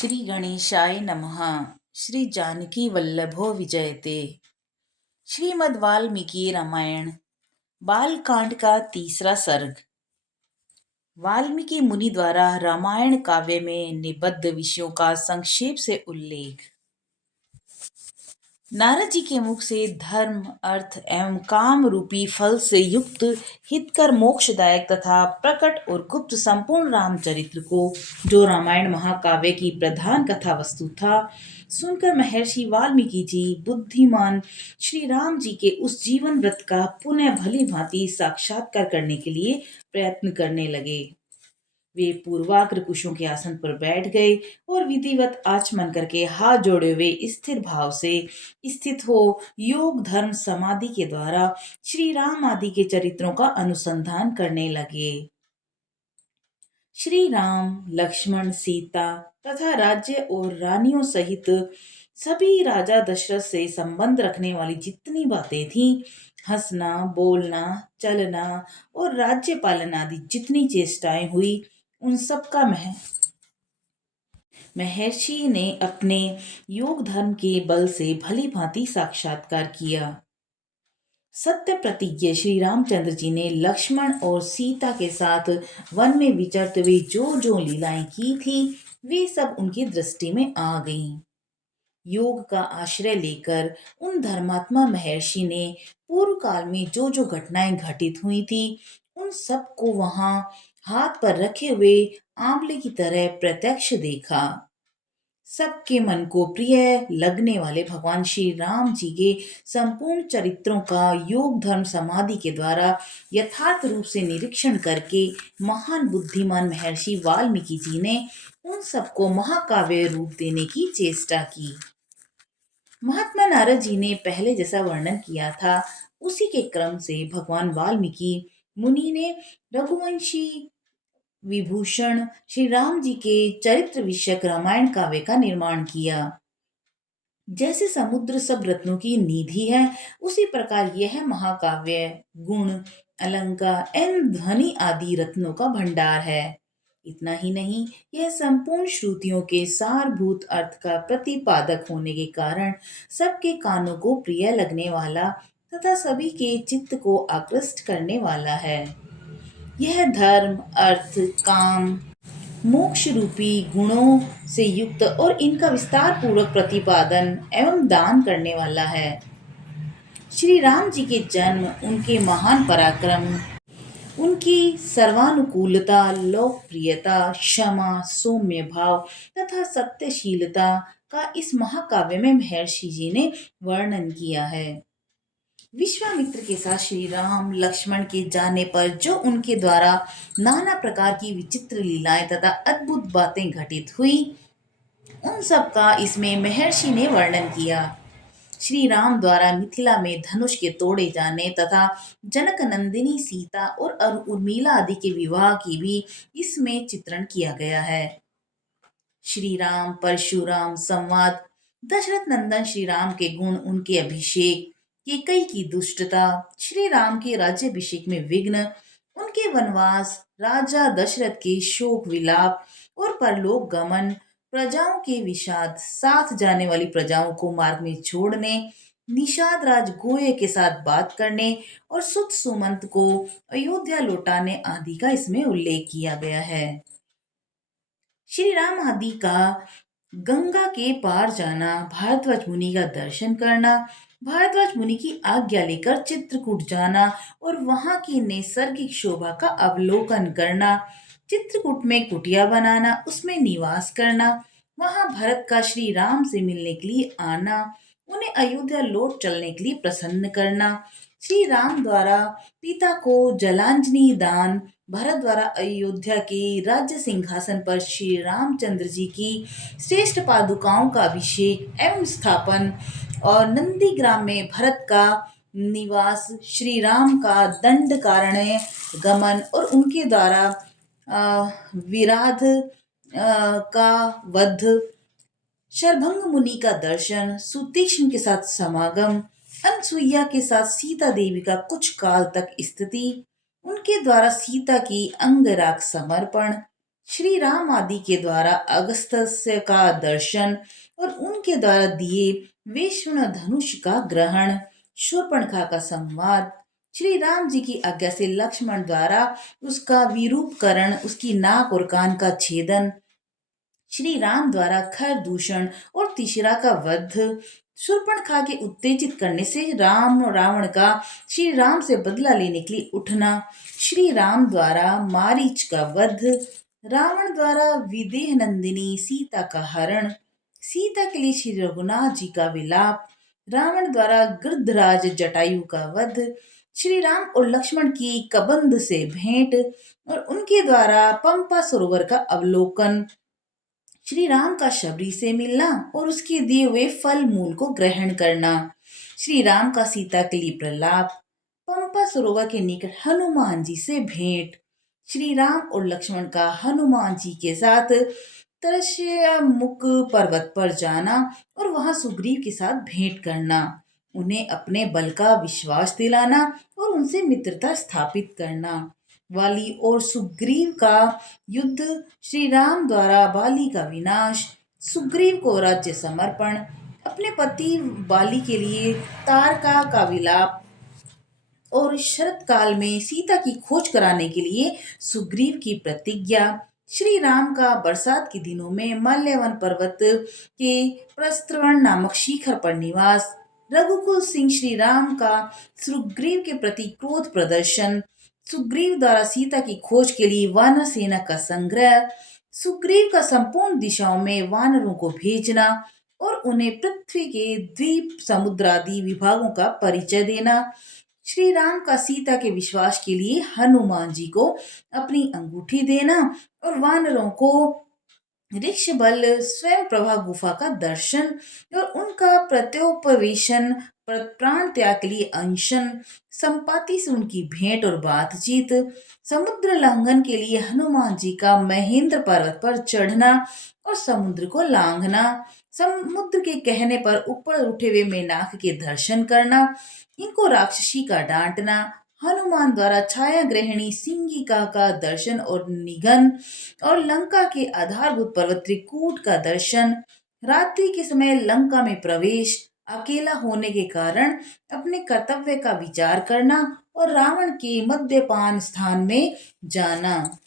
श्री गणेशाय नमः। श्री जानकी वल्लभो विजयते। श्रीमद् वाल्मीकि रामायण बालकांड का तीसरा सर्ग। वाल्मीकि मुनि द्वारा रामायण काव्य में निबद्ध विषयों का संक्षेप से उल्लेख। नारद जी के मुख से धर्म, अर्थ एवं काम रूपी फल से युक्त हितकर मोक्षदायक तथा प्रकट और गुप्त संपूर्ण रामचरित्र को, जो रामायण महाकाव्य की प्रधान कथा वस्तु था, सुनकर महर्षि वाल्मीकि जी बुद्धिमान श्री राम जी के उस जीवन व्रत का पुनः भली भांति साक्षात्कार करने के लिए प्रयत्न करने लगे। वे पूर्वाग्र कुशों के आसन पर बैठ गए और विधिवत आचमन करके हाथ जोड़े हुए स्थिर भाव से स्थित हो योग धर्म समाधि के द्वारा श्री राम आदि के चरित्रों का अनुसंधान करने लगे। श्री राम, लक्ष्मण, सीता तथा राज्य और रानियों सहित सभी राजा दशरथ से संबंध रखने वाली जितनी बातें थीं, हंसना, बोलना, चलना और राज्य पालन आदि जितनी चेष्टाएं हुई, उन सब का महर्षि ने अपने योग धर्म के बल से भली भांति साक्षात्कार किया। सत्य प्रतिज्ञ श्री रामचंद्र जी ने लक्ष्मण और सीता के साथ वन में विचरते हुए जो जो लीलाएं की थी, वे सब उनकी दृष्टि में आ गईं। योग का आश्रय लेकर उन धर्मात्मा महर्षि ने पूर्व काल में जो जो घटनाएं घटित हुई थी, उन सब को वहां हाथ पर रखे हुए आंवले की तरह प्रत्यक्ष देखा। सबके मन को प्रिय लगने वाले भगवान श्री राम जी के संपूर्ण चरित्रों का योग धर्म समाधि के द्वारा यथार्थ रूप से निरीक्षण करके महान बुद्धिमान महर्षि वाल्मीकि जी ने उन सबको महाकाव्य रूप देने की चेष्टा की। महात्मा नारद जी ने पहले जैसा वर्णन किया था, उसी के क्रम से भगवान वाल्मीकि मुनि ने रघुवंशी विभूषण श्री राम जी के चरित्र विषयक रामायण काव्य का निर्माण किया। जैसे समुद्र सब रत्नों की निधि है, उसी प्रकार यह महाकाव्य गुण, अलंकार एवं ध्वनि आदि रत्नों का भंडार है। इतना ही नहीं, यह संपूर्ण श्रुतियों के सारभूत अर्थ का प्रतिपादक होने के कारण सबके कानों को प्रिय लगने वाला तथा सभी के चित्त को आकृष्ट करने वाला है। यह धर्म, अर्थ, काम, मोक्ष रूपी गुणों से युक्त और इनका विस्तार पूर्वक प्रतिपादन एवं दान करने वाला है। श्री राम जी के जन्म, उनके महान पराक्रम, उनकी सर्वानुकूलता, लोकप्रियता, क्षमा, सौम्य भाव तथा सत्यशीलता का इस महाकाव्य में महर्षि जी ने वर्णन किया है। विश्वामित्र के साथ श्री राम, लक्ष्मण के जाने पर जो उनके द्वारा नाना प्रकार की विचित्र लीलाएं तथा अद्भुत बातें घटित हुई, उन सब का इसमें महर्षि ने वर्णन किया। श्री राम द्वारा मिथिला में धनुष के तोड़े जाने तथा जनक नंदिनी सीता और उर्मिला आदि के विवाह की भी इसमें चित्रण किया गया है। श्री राम परशुराम संवाद, दशरथ नंदन श्री राम के गुण, उनके अभिषेक, कैकेयी की दुष्टता, श्री राम के राज्याभिषेक में विघ्न, उनके वनवास, राजा दशरथ के शोक विलाप और परलोक गमन, प्रजाओं के विषाद, साथ जाने वाली प्रजाओं को मार्ग में छोड़ने, निषाद राज गोये के साथ बात करने और सुत सुमंत को अयोध्या लौटाने आदि का इसमें उल्लेख किया गया है। श्री राम आदि का गंगा के पार जाना, भारद्वाज मुनि का दर्शन करना, भारद्वाज मुनि की आज्ञा लेकर चित्रकूट जाना और वहां की नैसर्गिक शोभा का अवलोकन करना, चित्रकूट में कुटिया बनाना, उसमें निवास करना, वहां भरत का श्री राम से मिलने के लिए आना, उन्हें अयोध्या लौट चलने के लिए प्रसन्न करना, श्री राम द्वारा पिता को जलांजलि दान, भरत द्वारा अयोध्या के राज्य सिंहासन पर श्री रामचंद्र जी की श्रेष्ठ पादुकाओं का अभिषेक एवं स्थापन और नंदीग्राम में भरत का निवास, श्री राम का दंड कारण्य गमन और उनके द्वारा विराध का वध, शरभंग मुनि का दर्शन, सुतीक्ष्ण के साथ समागम, अनसुईया के साथ सीता देवी का कुछ काल तक स्थिति, उनके द्वारा सीता की अंगराग समर्पण, श्री राम आदि के द्वारा अगस्त्य का दर्शन और उनके द्वारा दिए वैष्णव धनुष का ग्रहण, शूर्पणखा का संवाद, श्री राम जी की आज्ञा से लक्ष्मण द्वारा उसका विरूपकरण, उसकी नाक और कान का छेदन, श्री राम द्वारा खर दूषण और तीसरा का वध, शूर्पणखा के उत्तेजित करने से रावण का श्री राम से बदला लेने के लिए उठना, श्री राम द्वारा मारीच का वध, रावण द्वारा विदेह नंदिनी सीता का हरण, सीता के लिए श्री रघुनाथ जी का विलाप, रावण द्वारा गृद्धराज जटायु का वध, श्री राम और लक्ष्मण की कबंध से भेंट और उनके द्वारा पंपा सरोवर का अवलोकन, श्री राम का शबरी से मिलना और उसके दिए हुए फल मूल को ग्रहण करना, श्री राम का सीता के लिए प्रलाप, पंपा सरोवर के निकट हनुमान जी से भेंट, श्री राम और लक्ष्मण का हनुमान जी के साथ मुख पर्वत पर जाना और वहां सुग्रीव के साथ भेंट करना, उन्हें अपने बल का विश्वास दिलाना और उनसे मित्रता स्थापित करना, वाली और सुग्रीव का युद्ध, श्री राम द्वारा बाली का विनाश, सुग्रीव को राज्य समर्पण, अपने पति बाली के लिए तारका का विलाप और शरत काल में सीता की खोज कराने के लिए सुग्रीव की प्रतिज्ञा, श्री राम का बरसात के दिनों में माल्यवन पर्वत के प्रस्त्रवण नामक शिखर पर निवास, रघुकुल सिंह श्री राम का सुग्रीव के प्रति क्रोध प्रदर्शन, सुग्रीव द्वारा सीता की खोज के लिए वानर सेना का संग्रह, सुग्रीव का संपूर्ण दिशाओं में वानरों को भेजना और उन्हें पृथ्वी के द्वीप समुद्र आदि विभागों का परिचय देना, श्री राम का सीता के विश्वास के लिए हनुमान जी को अपनी अंगूठी देना और वानरों को ऋक्षबल स्वयं प्रभा गुफा का दर्शन और उनका प्रत्योपवेशन, प्राण त्याग के लिए अनशन, संपाति से उनकी भेंट और बातचीत, समुद्र लंघन के लिए हनुमान जी का महेंद्र पर्वत पर चढ़ना और समुद्र को लांघना, समुद्र के कहने पर ऊपर उठे हुए मेनाक के दर्शन करना, इनको राक्षसी का डांटना, हनुमान द्वारा छाया ग्रहणी सिंगिका का दर्शन और निगन और लंका के आधारभूत पर्वत त्रिकूट का दर्शन, रात्रि के समय लंका में प्रवेश, अकेला होने के कारण अपने कर्तव्य का विचार करना और रावण के मद्यपान स्थान में जाना,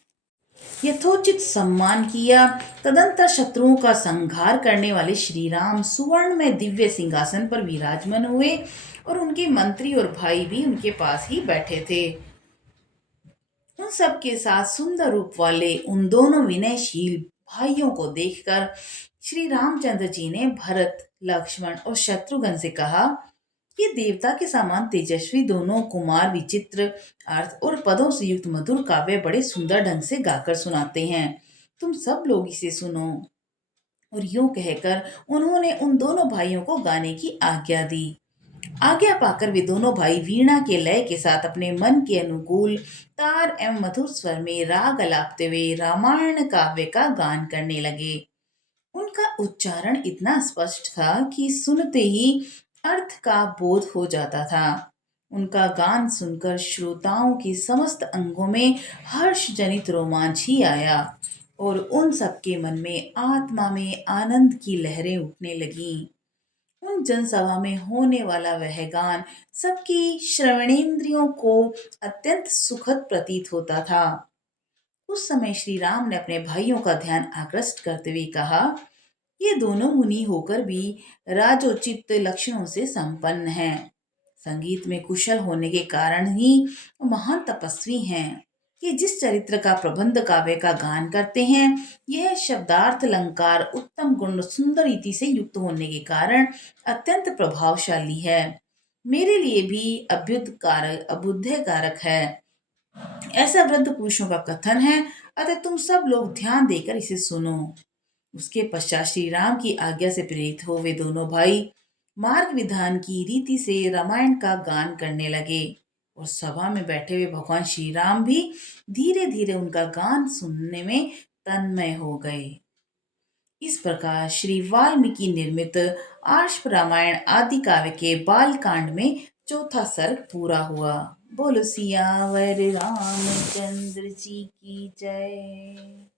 यथोचित सम्मान किया। तदंतर शत्रुओं का संहार करने वाले श्री राम सुवर्ण में दिव्य सिंहासन पर विराजमान हुए और उनके मंत्री और भाई भी उनके पास ही बैठे थे। उन सब के साथ सुंदर रूप वाले उन दोनों विनयशील भाइयों को देखकर श्री रामचंद्र जी ने भरत, लक्ष्मण और शत्रुघ्न से कहा, ये देवता के समान तेजस्वी दोनों कुमार विचित्र अर्थ और पदों से युक्त मधुर काव्य बड़े सुंदर ढंग से गाकर सुनाते हैं, तुम सब लोग इसे सुनो। और यूं कहकर उन्होंने उन दोनों भाइयों को गाने की आज्ञा दी। आज्ञा पाकर वे दोनों भाई वीणा के लय के साथ अपने मन के अनुकूल तार एवं मधुर स्वर में राग अलापते हुए रामायण काव्य का गान करने लगे। उनका उच्चारण इतना स्पष्ट था कि सुनते ही अर्थ का बोध हो जाता था। उनका गान सुनकर श्रोताओं के समस्त अंगों में हर्ष जनित रोमांच ही आया और उन सबके मन में आत्मा में आनंद की लहरें उठने लगीं। उन जनसभा में होने वाला वह गान सबकी श्रवणेंद्रियों को अत्यंत सुखद प्रतीत होता था। उस समय श्री राम ने अपने भाइयों का ध्यान आकृष्ट करते हुए कहा, ये दोनों मुनि होकर भी राजोचित लक्षणों से संपन्न हैं। संगीत में कुशल होने के कारण ही महान तपस्वी हैं। ये जिस चरित्र का प्रबंध काव्य का गान करते हैं, यह शब्दार्थ अलंकार उत्तम गुण सुंदर रीति से युक्त होने के कारण अत्यंत प्रभावशाली है। मेरे लिए भी अभ्युदय कारक है, ऐसा वृद्ध पुरुषों का कथन है। अतः तुम सब लोग ध्यान देकर इसे सुनो। उसके पश्चात श्री राम की आज्ञा से प्रेरित हो वे दोनों भाई मार्ग विधान की रीति से रामायण का गान करने लगे और सभा में बैठे हुए भगवान श्री राम भी धीरे धीरे उनका गान सुनने में तन्मय हो गए। इस प्रकार श्री वाल्मीकि निर्मित आश्व रामायण आदि काव्य के बाल कांड में चौथा सर्ग पूरा हुआ। बोलो सियावर रामचंद्र जी की जय।